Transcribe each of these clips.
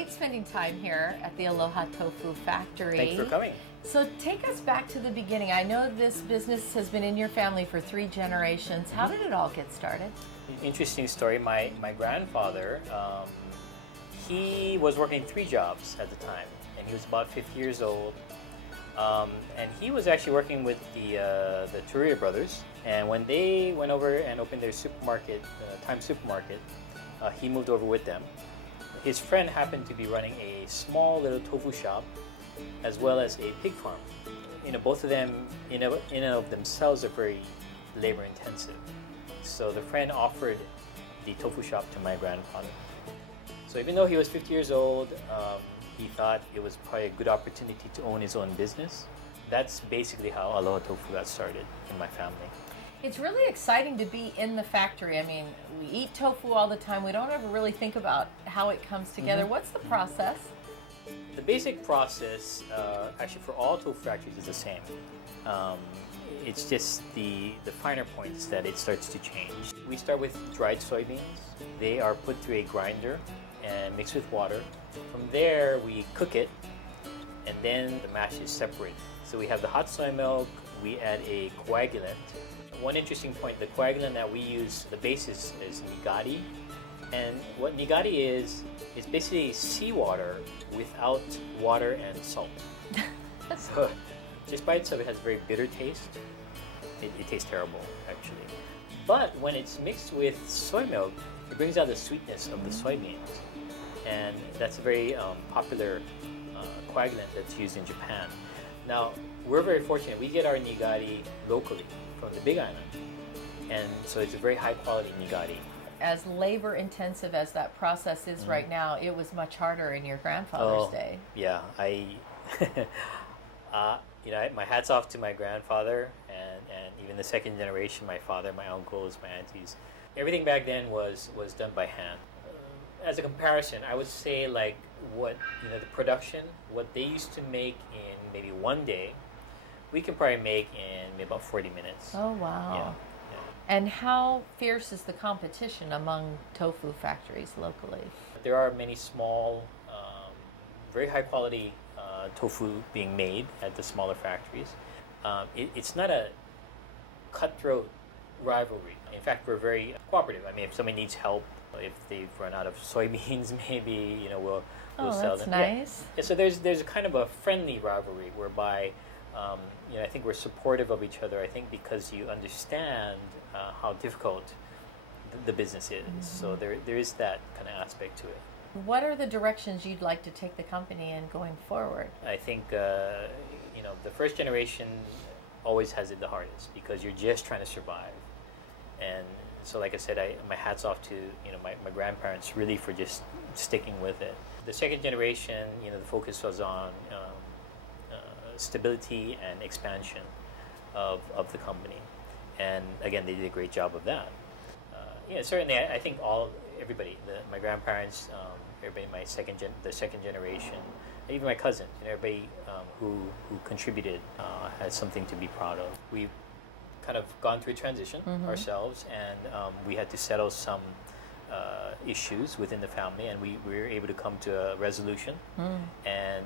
great spending time here at the Aloha Tofu Factory. Thanks for coming. So take us back to the beginning. I know this business has been in your family for 3 generations. How did it all get started? Interesting story. My grandfather, he was working 3 jobs at the time, and he was about 50 years old. And he was actually working with the Tsuruko brothers. And when they went over and opened their supermarket, Time Supermarket, he moved over with them. His friend happened to be running a small little tofu shop, as well as a pig farm. Both of them, in and of themselves, are very labor intensive. So the friend offered the tofu shop to my grandfather. So even though he was 50 years old, he thought it was probably a good opportunity to own his own business. That's basically how Aloha Tofu got started in my family. It's really exciting to be in the factory. I mean, we eat tofu all the time. We don't ever really think about how it comes together. What's the process? The basic process, actually for all tofu factories, is the same. It's just the finer points that it starts to change. We start with dried soybeans. They are put through a grinder and mixed with water. From there, we cook it, and then the mash is separated. So we have the hot soy milk, we add a coagulant. One interesting point, the coagulant that we use, the basis is nigari. And what nigari is basically seawater without water and salt. So just by itself, it has a very bitter taste. It tastes terrible, actually. But when it's mixed with soy milk, it brings out the sweetness of the soybeans. And that's a very popular coagulant that's used in Japan. Now, we're very fortunate. We get our nigari locally from the Big Island. And so it's a very high quality nigari. As labor intensive as that process is right now, it was much harder in your grandfather's day. Yeah, my hat's off to my grandfather and even the second generation, my father, my uncles, my aunties. Everything back then was done by hand. As a comparison, I would say like the production, what they used to make in maybe one day, we can probably make in maybe about 40 minutes. Oh, wow. Yeah. And how fierce is the competition among tofu factories locally? There are many small, very high quality tofu being made at the smaller factories. It's not a cutthroat rivalry. In fact, we're very cooperative. I mean, if somebody needs help, if they've run out of soybeans, maybe we'll sell them. Nice. Yeah, so there's a kind of a friendly rivalry whereby I think we're supportive of each other. I think because you understand how difficult the business is. So there is that kind of aspect to it. What are the directions you'd like to take the company in going forward? I think the first generation always has it the hardest because you're just trying to survive. And so, like I said, my hat's off to my grandparents really for just sticking with it. The second generation, the focus was on stability and expansion of the company, and again, they did a great job of that. Certainly, I think everybody, my grandparents, everybody, the second generation, even my cousins, everybody who contributed has something to be proud of. We've kind of gone through a transition ourselves, and we had to settle some issues within the family, and we were able to come to a resolution. And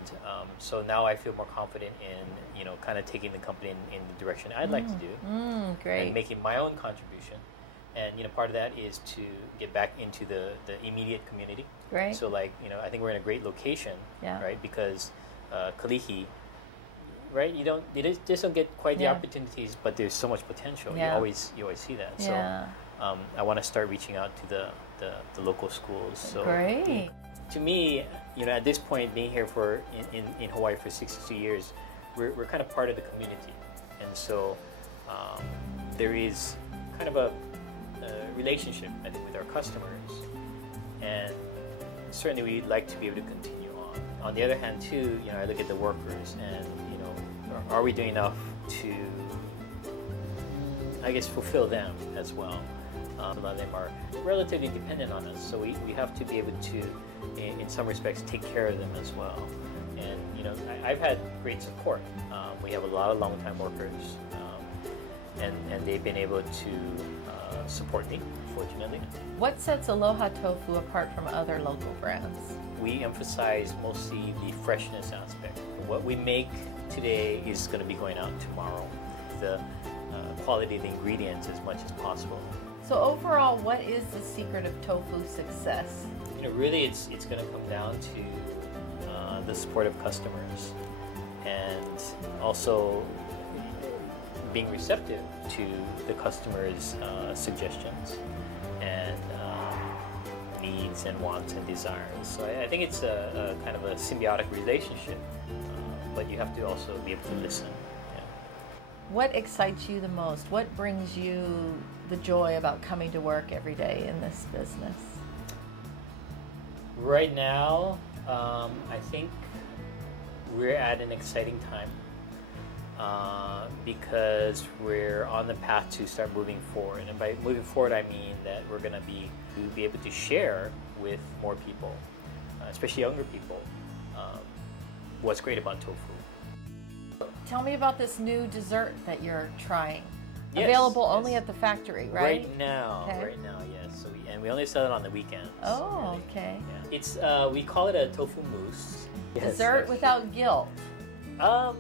so now I feel more confident in kind of taking the company in the direction I'd like to do, great, and making my own contribution. And part of that is to get back into the immediate community. Great. So I think we're in a great location, right? Because Kalihi, right? You just don't get quite the opportunities, but there's so much potential. You always see that. Yeah. So I want to start reaching out to the local schools. So great. To me, at this point, being here in Hawaii for 62 years, we're kind of part of the community, and so there is kind of a relationship, I think, with our customers, and certainly we'd like to be able to continue on. On the other hand, too, I look at the workers, and are we doing enough to, I guess, fulfill them as well? A lot of them are relatively dependent on us, so we have to be able to, in some respects, take care of them as well. And I've had great support. We have a lot of long-time workers, and they've been able to support me, fortunately. What sets Aloha Tofu apart from other local brands? We emphasize mostly the freshness aspect. What we make today is going to be going out tomorrow. The quality of the ingredients as much as possible. So overall, what is the secret of tofu success? Really, it's going to come down to the support of customers, and also being receptive to the customers' suggestions and needs and wants and desires. So I think it's a kind of a symbiotic relationship, but you have to also be able to listen. Yeah. What excites you the most? What brings you the joy about coming to work every day in this business? Right now, I think we're at an exciting time because we're on the path to start moving forward. And by moving forward, I mean that we're going to be able to share with more people, especially younger people, what's great about tofu. Tell me about this new dessert that you're trying. Yes, Available yes. only at the factory, right? Right now, Okay. yes. So we only sell it on the weekends. Oh, really. okay. Yeah. It's we call it a tofu mousse. Yes, Dessert that's without guilt. true.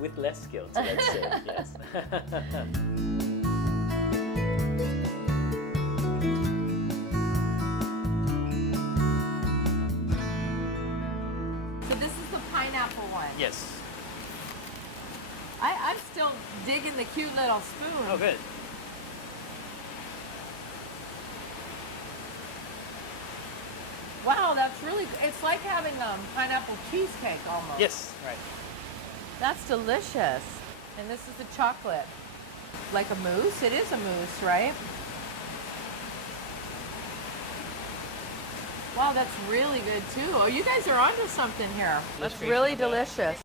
With less guilt, let's say. Yes. So this is the pineapple one. Yes. I'm still digging the cute little spoon. Oh, good. Wow, that's really good. It's like having pineapple cheesecake almost. Yes. Right. That's delicious. And this is the chocolate. Like a mousse? It is a mousse, right? Wow, that's really good too. Oh, you guys are onto something here. Let's That's drink really from that. delicious.